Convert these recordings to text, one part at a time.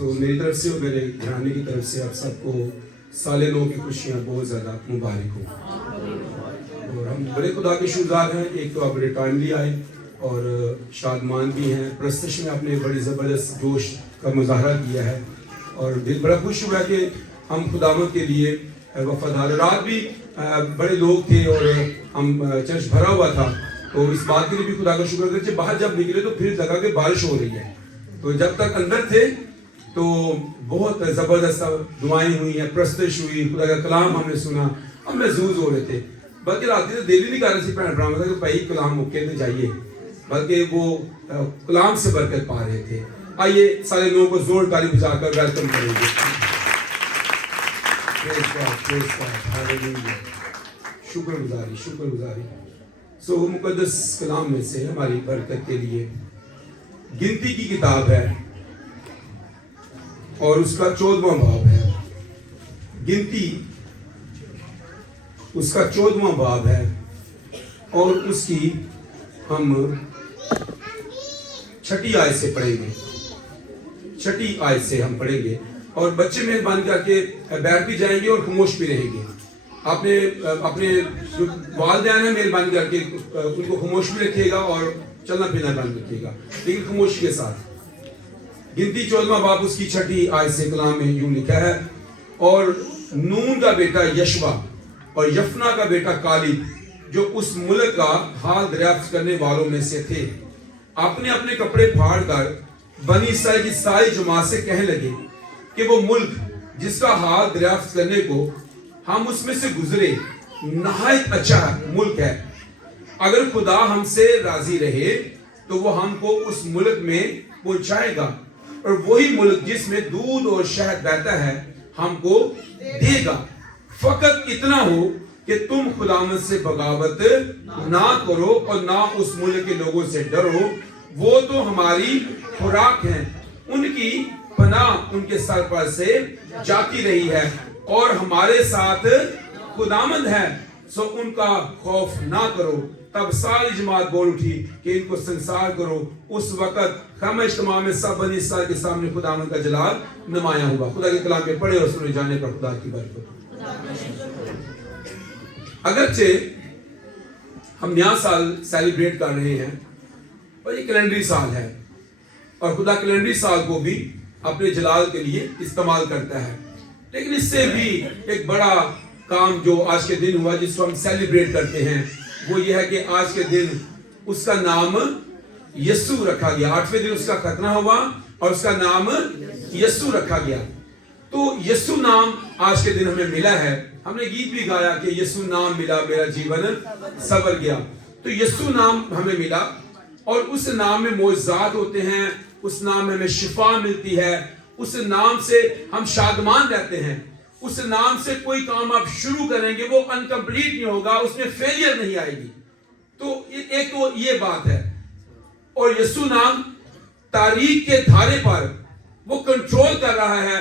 میری طرف سے اور میرے گھرانے کی طرف سے آپ سب کو سال نو کی خوشیاں بہت زیادہ مبارک ہوں. اور ہم بڑے خدا کے شکرگزار ہیں. ایک تو آپ بڑے ٹائملی آئے اور شادمان بھی ہیں. پرستش میں آپ نے بڑی زبردست جوش کا مظاہرہ کیا ہے اور دل بڑا خوش ہوا کہ ہم خداوند کے لیے وفادار. رات بھی بڑے لوگ تھے اور ہم چرچ بھرا ہوا تھا, تو اس بات کے لیے بھی خدا کا شکر کرتے ہیں. باہر جب نکلے تو پھر لگا کہ بارش ہو رہی ہے, تو جب تک اندر تھے تو بہت زبردست دعائیں ہوئی ہیں, پرستش ہوئی, خدا کا کلام ہم نے سنا, ہم محظوظ ہو رہے تھے. بلکہ رات سے دل ہی نہیں کر رہے تھے بہن برامہ کہ بھائی کلام مکے تو جائیے, بلکہ وہ کلام سے برکت پا رہے تھے. آئیے سارے لوگوں کو زور تالی بجا کر ویلکم کریں گے. شکر گزاری. مقدس کلام میں سے ہماری برکت کے لیے گنتی کی کتاب ہے اور اس کا 14واں باب ہے. گنتی اس کا 14واں باب ہے اور اس کی ہم 6 آیت سے پڑھیں گے. 6 آیت سے ہم پڑھیں گے اور بچے مہربانی کر کے بیٹھ بھی جائیں گے اور خاموش بھی رہیں گے. آپ نے اپنے جو والدین ہیں مہربانی کر کے ان کو خاموش بھی رکھیے گا اور چلنا پھرنا بند رکھیے گا, لیکن خاموشی کے ساتھ. گنتی 14واں باب اس کی 6 آیت سے کلام میں یوں لکھا ہے, اور نون کا بیٹا یشوا اور یفنا کا بیٹا کالب جو اس ملک کا حال دریافت کرنے والوں میں سے تھے, اپنے اپنے کپڑے پھاڑ کر بنی اسرائیل کی ساری جماعت سے کہنے لگے کہ وہ ملک جس کا حال دریافت کرنے کو ہم اس میں سے گزرے نہایت اچھا ملک ہے. اگر خدا ہم سے راضی رہے تو وہ ہم کو اس ملک میں پہنچائے گا, اور وہی ملک جس میں دودھ اور شہد بہتا ہے ہم کو دے گا. فقط اتنا ہو کہ تم خداوند سے بغاوت نہ کرو اور نہ اس ملک کے لوگوں سے ڈرو. وہ تو ہماری خوراک ہیں, ان کی پناہ ان کے سر پر سے جاتی رہی ہے, اور ہمارے ساتھ خداوند ہے, سو ان کا خوف نہ کرو. تب ساری جماعت بول اٹھی کہ ان کو سنسار کرو. اس وقت خیمہ اجتماع میں سب بنی اسرائیل کے سامنے خداوند کا جلال نمایاں ہوا. خدا کے کلام میں پڑھے اور سنے جانے پر خدا کی برکت. اگرچہ ہم نیا سال سیلیبریٹ کر رہے ہیں اور یہ کیلنڈری سال ہے, اور خدا کیلنڈری سال کو بھی اپنے جلال کے لیے استعمال کرتا ہے, لیکن اس سے بھی ایک بڑا کام جو آج کے دن ہوا جس کو ہم سیلیبریٹ کرتے ہیں وہ یہ ہے کہ آج کے دن اس کا نام یسوع رکھا گیا. 8ویں دن اس کا ختنہ ہوا اور اس کا نام یسوع رکھا گیا. تو یسوع نام آج کے دن ہمیں ملا ہے. ہم نے گیت بھی گایا کہ یسوع نام ملا میرا جیون سنور گیا. تو یسوع نام ہمیں ملا اور اس نام میں معجزات ہوتے ہیں, اس نام میں ہمیں شفا ملتی ہے, اس نام سے ہم شادمان رہتے ہیں. اس نام سے کوئی کام آپ شروع کریں گے وہ انکمپلیٹ نہیں ہوگا, اس میں فیلئر نہیں آئے گی. تو ایک تو یہ بات ہے. اور یسوع نام تاریخ کے دھارے پر وہ کنٹرول کر رہا ہے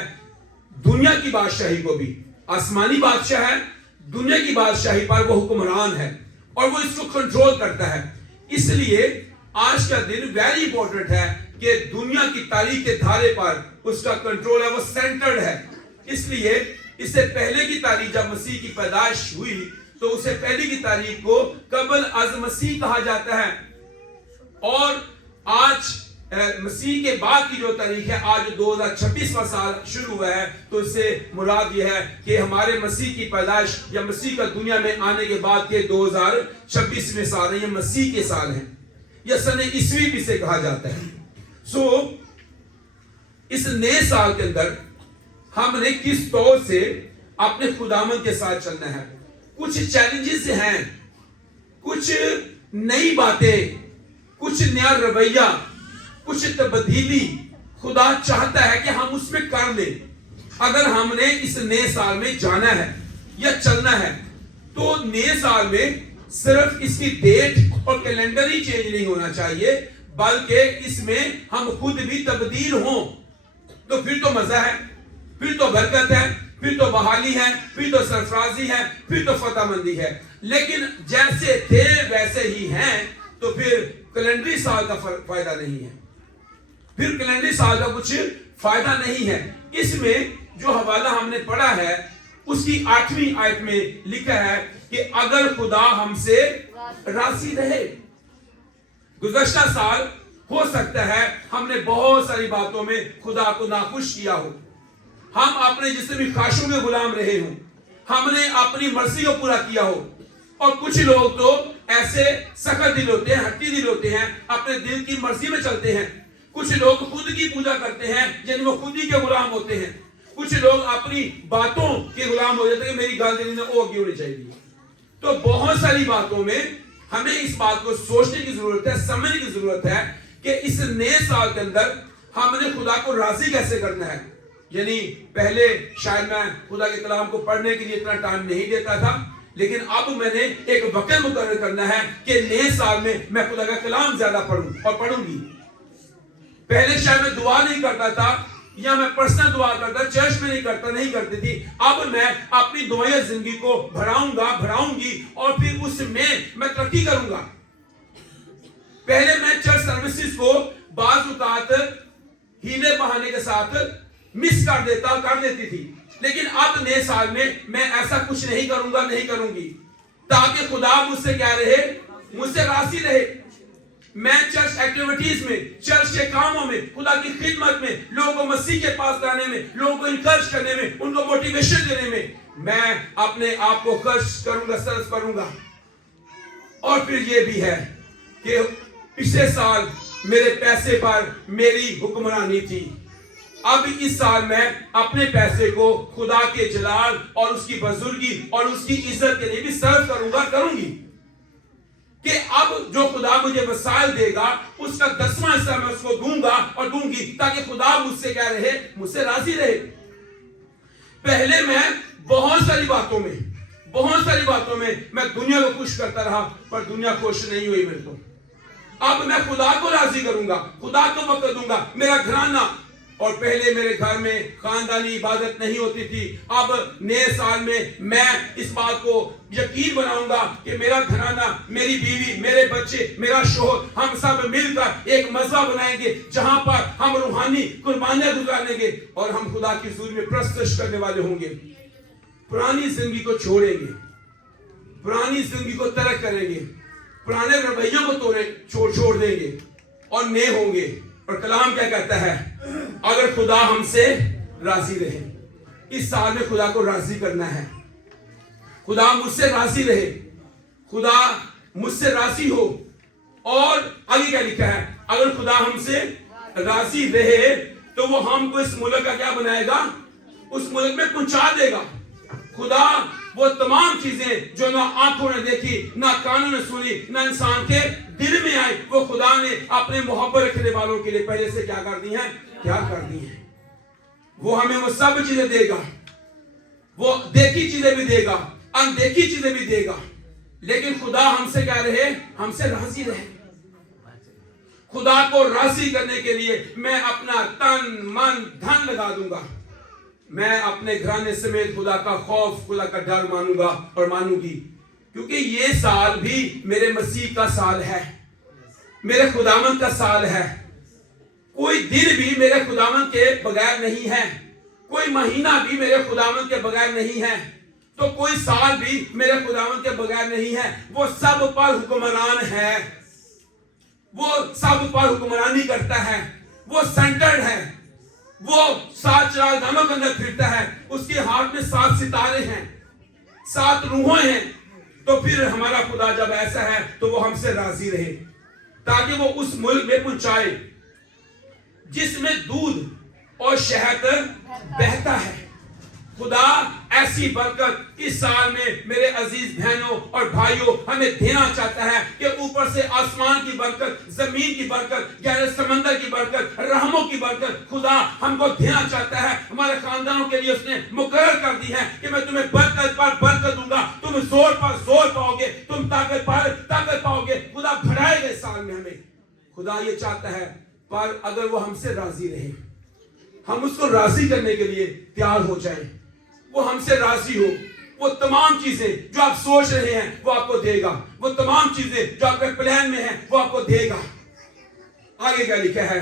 دنیا کی بادشاہی کو بھی. آسمانی بادشاہ ہے, دنیا کی بادشاہی پر وہ حکمران ہے اور وہ اس کو کنٹرول کرتا ہے. اس لیے آج کا دن ویری امپورٹنٹ ہے کہ دنیا کی تاریخ کے دھارے پر اس کا کنٹرول ہے, وہ سینٹرڈ ہے. اس لیے اس سے پہلے کی تاریخ جب مسیح کی پیدائش ہوئی تو اسے پہلے کی تاریخ کو قبل از مسیح کہا جاتا ہے, اور آج مسیح کے بعد کی جو تاریخ ہے آج 2026واں سال شروع ہوا ہے, تو اس سے مراد یہ ہے کہ ہمارے مسیح کی پیدائش یا مسیح کا دنیا میں آنے کے بعد کے 2026 سال ہیں, یہ مسیح کے سال ہیں, یا سن عیسوی بھی سے کہا جاتا ہے. اس نئے سال کے اندر ہم نے کس طور سے اپنے خداوند کے ساتھ چلنا ہے. کچھ چیلنجز ہیں, کچھ نئی باتیں, کچھ نیا رویہ, کچھ تبدیلی خدا چاہتا ہے کہ ہم اس میں کر لیں. اگر ہم نے اس نئے سال میں جانا ہے یا چلنا ہے تو نئے سال میں صرف اس کی ڈیٹ اور کیلنڈر ہی چینج نہیں ہونا چاہیے, بلکہ اس میں ہم خود بھی تبدیل ہوں. تو پھر تو مزہ ہے, پھر تو برکت ہے, پھر تو بحالی ہے, پھر تو سرفرازی ہے, پھر تو فتح مندی ہے. لیکن جیسے تھے ویسے ہی ہیں تو پھر کیلنڈری سال کا فائدہ نہیں ہے, پھر کیلنڈری سال کا کچھ فائدہ نہیں ہے. اس میں جو حوالہ ہم نے پڑھا ہے اس کی 8ویں آیت میں لکھا ہے کہ اگر خدا ہم سے راضی رہے. گزشتہ سال ہو سکتا ہے ہم نے بہت ساری باتوں میں خدا کو ناخوش کیا ہو, ہم اپنے جسمی خواہشوں کے غلام رہے ہوں, ہم نے اپنی مرضی کو پورا کیا ہو. اور کچھ لوگ تو ایسے سخت دل ہوتے ہیں, ہٹی دل ہوتے ہیں, اپنے دل کی مرضی میں چلتے ہیں. کچھ لوگ خود کی پوجا کرتے ہیں یعنی وہ خود ہی کے غلام ہوتے ہیں. کچھ لوگ اپنی باتوں کے غلام ہو جاتے ہیں کہ میری گال دلی میں وہ آگے ہونی چاہیے. تو بہت ساری باتوں میں ہمیں اس بات کو سوچنے کی ضرورت ہے, سمجھنے کی ضرورت ہے کہ اس نئے سال کے اندر ہم نے خدا کو راضی کیسے کرنا ہے. یعنی پہلے شاید میں خدا کے کلام کو پڑھنے کے لیے اتنا ٹائم نہیں دیتا تھا, لیکن اب میں نے ایک وقت مقرر کرنا ہے کہ نئے سال میں خدا کا کلام زیادہ پڑھوں اور پڑھوں گی. پہلے شاید میں دعا نہیں کرتا تھا یا میں پرسنل دعا کرتا, چرچ میں نہیں کرتی تھی. اب میں اپنی دعائیں زندگی کو بڑھاؤں گی اور پھر اس میں ترقی کروں گا. پہلے میں چرچ سروسز کو بعض اوقات ہیلے بہانے کے ساتھ مس کر دیتی تھی, لیکن اب نئے سال میں ایسا کچھ نہیں کروں گی تاکہ خدا مجھ سے کیا رہے, مجھ سے راضی رہے. میں چرچ ایکٹیویٹیز میں, چرچ کے کاموں میں, خدا کی خدمت میں, لوگوں کو مسیح کے پاس لانے میں, لوگوں کو انکریج کرنے میں, ان کو موٹیویشن دینے میں اپنے آپ کو خرچ کروں گا, صرف کروں گا. اور پھر یہ بھی ہے کہ پچھلے سال میرے پیسے پر میری حکمرانی تھی. اب اس سال میں اپنے پیسے کو خدا کے جلال اور اس کی بزرگی اور اس کی عزت کے لیے بھی صرف کروں گی کہ اب جو خدا مجھے وسائل دے گا اس کا 10واں حصہ میں اس کو دوں گی تاکہ خدا مجھ سے کیا رہے, مجھ سے راضی رہے. پہلے میں بہت ساری باتوں میں میں دنیا کو خوش کرتا رہا پر دنیا خوش نہیں ہوئی میرے کو. اب میں خدا کو راضی کروں گا, خدا کو وقت دوں گا. میرا گھرانہ, اور پہلے میرے گھر میں خاندانی عبادت نہیں ہوتی تھی, اب نئے سال میں اس بات کو یقین بناؤں گا کہ میرا گھرانہ, میری بیوی, میرے بچے, میرا شوہر, ہم سب مل کر ایک مذہب بنائیں گے جہاں پر ہم روحانی قربانیاں گزاریں گے اور ہم خدا کی حضور میں پرستش کرنے والے ہوں گے. پرانی زندگی کو چھوڑیں گے, پرانی زندگی کو ترک کریں گے, پرانے رویوں کو چھوڑ دیں گے اور نئے ہوں گے. اور کلام کیا کہتا ہے, اگر خدا ہم سے راضی رہے. اس سال میں خدا کو راضی کرنا ہے, خدا مجھ سے راضی رہے, خدا مجھ سے راضی ہو. اور آگے کیا لکھا ہے, اگر خدا ہم سے راضی رہے تو وہ ہم کو اس ملک کا کیا بنائے گا, اس ملک میں پہنچا دے گا. خدا وہ تمام چیزیں جو نہ آنکھوں نے دیکھی, نہ کانوں نے سنی, نہ انسان کے دل میں آئی, وہ خدا نے اپنے محبت رکھنے والوں کے لیے پہلے سے کیا کر دی ہیں. وہ ہمیں وہ سب چیزیں دے گا, وہ دیکھی چیزیں بھی دے گا, اندیکھی چیزیں بھی دے گا, لیکن خدا ہم سے کیا رہے, ہم سے راضی رہے. خدا کو راضی کرنے کے لیے میں اپنا تن من دھن لگا دوں گا. میں اپنے گھرانے سمیت خدا کا خوف, خدا کا ڈر مانوں گا اور مانوں گی, کیونکہ یہ سال بھی میرے مسیح کا سال ہے, میرے خداوند کا سال ہے. کوئی دن بھی میرے خداوند کے بغیر نہیں ہے, کوئی مہینہ بھی میرے خداوند کے بغیر نہیں ہے, تو کوئی سال بھی میرے خداوند کے بغیر نہیں ہے. وہ سب پر حکمران ہے, وہ سب پر حکمرانی کرتا ہے, وہ سینٹرڈ ہے, وہ 7 چراغ دانوں کے اندر پھرتا ہے, اس کے ہاتھ میں 7 ستارے ہیں, 7 روحیں ہیں. تو پھر ہمارا خدا جب ایسا ہے تو وہ ہم سے راضی رہے تاکہ وہ اس ملک میں پہنچائے جس میں دودھ اور شہد بہتا ہے. خدا ایسی برکت اس سال میں میرے عزیز بہنوں اور بھائیوں ہمیں دینا چاہتا ہے کہ اوپر سے آسمان کی برکت, زمین کی برکت, گہرے سمندر کی برکت, رحموں کی برکت خدا ہم کو دینا چاہتا ہے. ہمارے خاندانوں کے لیے اس نے مقرر کر دی ہے کہ میں تمہیں برکت پر برکت دوں گا, تم زور پر زور پاؤ گے, تم طاقت پر طاقت پاؤ گے. خدا بڑھائے گا اس سال میں ہمیں, خدا یہ چاہتا ہے. پر اگر وہ ہم سے راضی رہے, ہم اس کو راضی کرنے کے لیے تیار ہو جائیں, وہ ہم سے راضی ہو, وہ تمام چیزیں جو آپ سوچ رہے ہیں وہ آپ کو دے گا, وہ تمام چیزیں جو آپ کے پلان میں ہیں وہ آپ کو دے گا. آگے کیا لکھا ہے,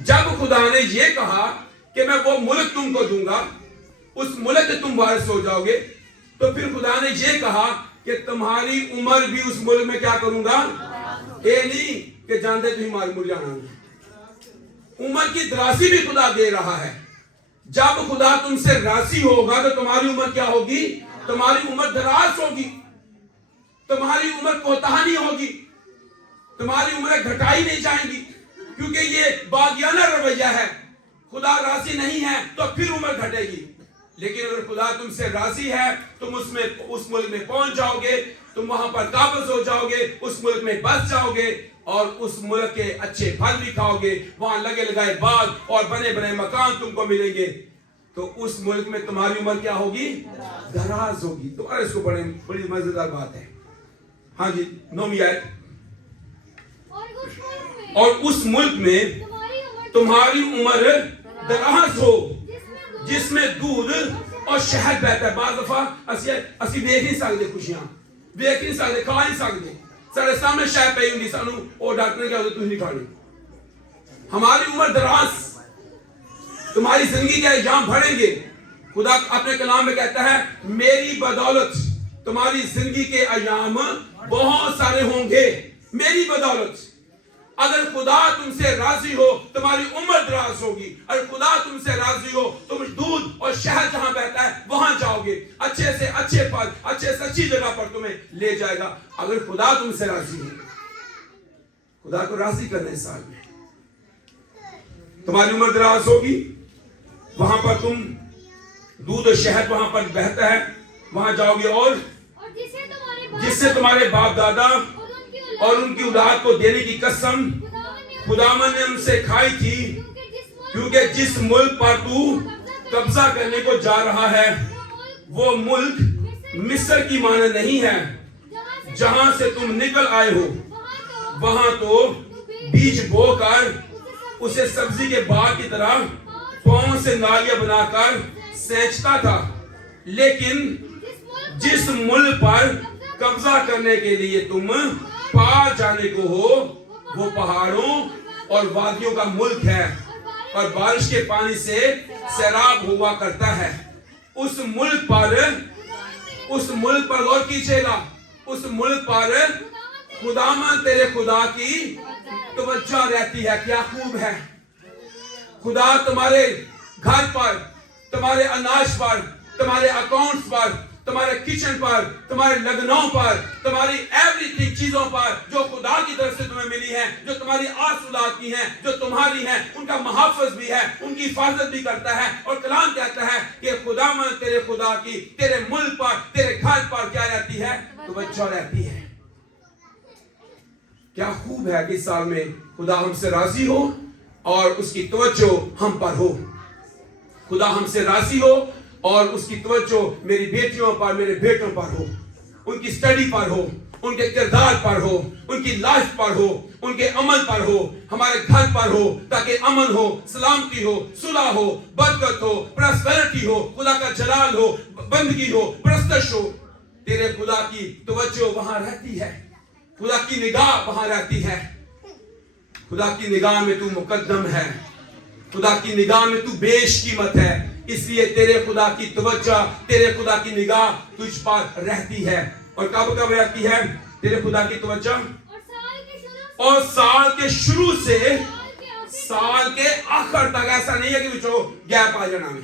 جب خدا نے یہ کہا کہ میں وہ ملک تم کو دوں گا، اس ملک کے تم وارث ہو جاؤ گے، تو پھر خدا نے یہ کہا کہ تمہاری عمر بھی اس ملک میں کیا کروں گا، یہ نہیں کہ جانتے تمہیں مار مر جانا گا۔ عمر کی دراسی بھی خدا دے رہا ہے۔ جب خدا تم سے راضی ہوگا تو تمہاری عمر کیا ہوگی، تمہاری عمر دراز ہوگی، تمہاری عمر کوتاہی نہیں ہوگی، تمہاری عمریں گھٹائی نہیں جائیں گی، کیونکہ یہ باغیانہ رویہ ہے۔ خدا راضی نہیں ہے تو پھر عمر گھٹے گی، لیکن اگر خدا تم سے راضی ہے تم اس ملک میں پہنچ جاؤ گے، تم وہاں پر قابض ہو جاؤ گے، اس ملک میں بس جاؤ گے اور اس ملک کے اچھے پھل بھی کھاؤ گے، وہاں لگے لگائے باغ اور بنے بنے مکان تم کو ملیں گے، تو اس ملک میں تمہاری عمر کیا ہوگی، دراز ہوگی۔ تمہارے اس کو بڑی مزیدار بات ہے۔ ہاں جی، 9ویں آیت، اور اس ملک میں تمہاری عمر دراز ہو جس میں دودھ اور شہد بہتا ہے۔ بعض دفعہ اسی دیکھ نہیں سکتے خوشیاں، دیکھ نہیں سکتے، کھا نہیں سکتے، سارے سامنے شہد پئی ہوندی، سانو اور ڈاکٹر نے کہا تجھ نہیں کھانی۔ ہماری عمر دراز، تمہاری زندگی کے ایام بڑھیں گے۔ خدا اپنے کلام میں کہتا ہے میری بدولت تمہاری زندگی کے ایام بہت سارے ہوں گے، میری بدولت۔ اگر خدا تم سے راضی ہو تمہاری عمر دراز ہوگی، اگر خدا تم سے راضی ہو تم دودھ اور شہد جہاں بہتا ہے وہاں جاؤ گے، اچھے سے اچھے پھل، اچھے سے اچھی جگہ پر تمہیں لے جائے گا۔ اگر خدا تم سے راضی ہو، خدا کو راضی کرنے سال میں تمہاری عمر دراز ہوگی، وہاں پر تم دودھ اور شہد وہاں پر بہتا ہے، وہاں جاؤ گے، اور جس سے تمہارے باپ دادا اور ان کی اولاد کو دینے کی قسم خداوند نے ان سے کھائی تھی، کیونکہ جس ملک پر تو قبضہ کرنے کو جا رہا ہے وہ ملک مصر کی مانند نہیں ہے جہاں سے تم نکل آئے ہو۔ وہاں تو بیج بو کر اسے سبزی کے باغ کی طرح پاؤں سے نالیاں بنا کر سینچتا تھا، لیکن جس ملک پر قبضہ کرنے کے لیے تم پار جانے کو ہو وہ پہاڑوں اور وادیوں کا ملک ہے اور بارش کے پانی سے سیراب ہوا کرتا ہے۔ اس ملک پر غور کیجئے گا، اس ملک پر خداوند تیرے خدا کی توجہ رہتی ہے۔ کیا خوب ہے! خدا تمہارے گھر پر، تمہارے اناج پر، تمہارے اکاؤنٹس پر، تمہارے کچن پر، تمہارے لگنوں پر، تمہاری ایوری تھنگ چیزوں پر جو خدا کی طرف سے تمہیں ملی ہیں، جو تمہاری آسولات کی ہیں، جو تمہاری ہیں، ان کا محافظ بھی ہے، ان کی حفاظت بھی کرتا ہے۔ اور کلام کہتا ہے کہ خداوند تیرے خدا کی تیرے ملک پر، تیرے گھر پر کیا رہتی ہے؟ توجہ رہتی ہے۔ کیا خوب ہے کہ اس سال میں خدا ہم سے راضی ہو اور اس کی توجہ ہم پر ہو۔ خدا ہم سے راضی ہو اور اس کی توجہ میری بیٹیوں پر، میرے بیٹوں پر ہو، ان کی سٹڈی پر ہو، ان کے کردار پر ہو، ان کی لائف پر ہو، ان کے عمل پر ہو، ہمارے گھر پر ہو، تاکہ امن ہو، سلامتی ہو، صلح ہو، برکت ہو، پراسپیرٹی ہو، خدا کا جلال ہو، بندگی ہو، پرستش ہو۔ تیرے خدا کی توجہ وہاں رہتی ہے، خدا کی نگاہ وہاں رہتی ہے۔ خدا کی نگاہ میں تو مقدم ہے، خدا کی نگاہ میں تو بیش قیمت ہے، اس لیے تیرے خدا کی توجہ، تیرے خدا کی نگاہ تجھ پر رہتی ہے۔ اور کب کب رہتی ہے تیرے خدا کی توجہ؟ اور سال کے شروع سے سال کے آخر تک۔ ایسا نہیں ہے کہ بچو گیپ آ جانا میں،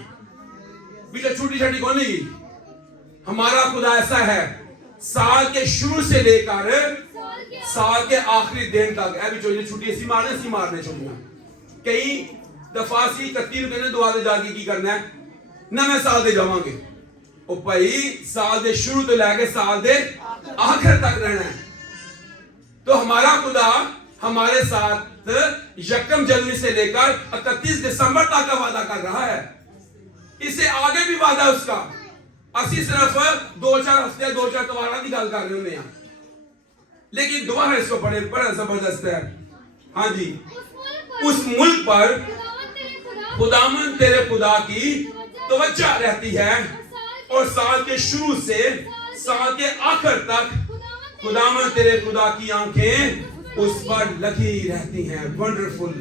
بچو چھوٹی چھوٹی کو نہیں۔ ہمارا خدا ایسا ہے، سال کے شروع سے لے کر سال کے آخری دن تک۔ اے بچو یہ چھوٹی اسی مارنے چھوڑنا، کئی دفعہ سی 31 کہنے دعا دے جا کے کی کرنا ہے نہ میں سال دے جاواں گے، او بھائی سال دے شروع تو لے کے سال دے آخر تک رہنا ہے۔ تو ہمارا خدا ہمارے ساتھ 1 جنوری سے لے کر 31 دسمبر تک کا وعدہ کر رہا ہے، اس سے آگے بھی وعدہ ہے اس کا۔ اسی صرف 2-4 ہفتے 2-4 توارہ کی گل کر رہے ہیں، لیکن دعا ہے اس کو بڑا زبردست ہے۔ ہاں جی، اس ملک پر خداوند تیرے خدا کی توجہ رہتی ہے اور سال کے شروع سے سال کے آخر تک خداوند تیرے خدا کی آنکھیں اس پر لگی رہتی ہیں۔ ونڈرفل،